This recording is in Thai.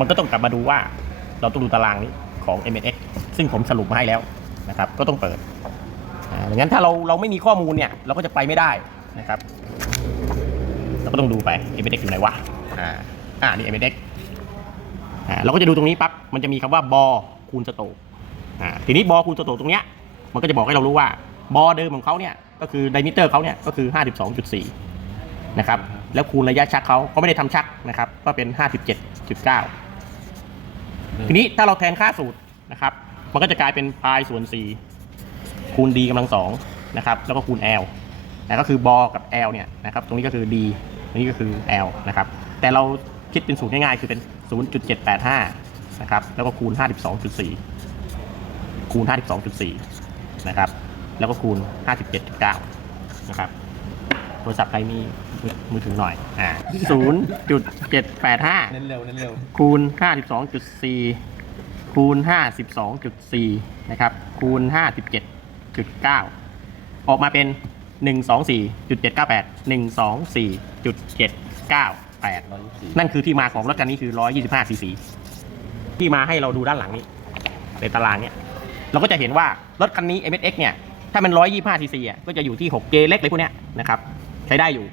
มันก็ต้องกลับมาดูว่า เราต้องดูตารางนี้ของ m s x ซึ่งผมสรุปมาให้แล้วนะครับ ก็ต้องเปิดงนั้นถ้าเราเราไม่มีข้อมูลเนี่ย เราก็จะไปไม่ได้นะครับ เราก็ต้องดูไป m s x อยู่ไหนวะอ่าอ่านี่ m s x อ่าเราก็จะดูตรงนี้ปั๊บมันจะมีคำว่าบอคูณสโตกอ่าทีนี้บอคูณสโตกตรงเนี้ยมันก็จะบอกให้เรารู้ว่าบอเดิมของเขาเนี่ยก็คือไดมิเตอร์เขาเนี่ยก็คือ 52.4 นะครับ แล้วคูณระยะชักเขาก็ไม่ได้ทำชักนะครับ ก็เป็น 57.9 ทีนี้ถ้าเราแทนค่าสูตรนะครับ มันก็จะกลายเป็นพายส่วน 4 คูณ d กำลังสองนะครับ แล้วก็คูณ l นะก็คือบอกับ l เนี่ยนะครับ ตรงนี้ก็คือ d ตรงนี้ก็คือ l นะครับ แต่เราคิดเป็นสูตรง่ายๆ คือเป็น 0.785 นะครับ แล้วก็คูณ 52.4 คูณ 52.4 นะครับ แล้วก็คูณ 57.9 นะครับ โทรศัพท์ใครมีมือมือถือหน่อย อ่า0.785เน้นเร็วเน้นเร็วคูณ52.4คูณ52.4นะครับ คูณ57.9ออกมาเป็น124.798 124.798ร้อยยี่สิบสี่นั่นคือที่มาของรถคันนี้คือ125ซีซีที่มาให้เราดูด้านหลังนี้ ในตารางเนี้ยเราก็จะเห็นว่ารถคันนี้ MSX เนี่ย ถ้ามัน 125ซีซีอะ ก็จะอยู่ที่ 6J เล็กเลยพวกเนี้ยนะครับใช้ได้อยู่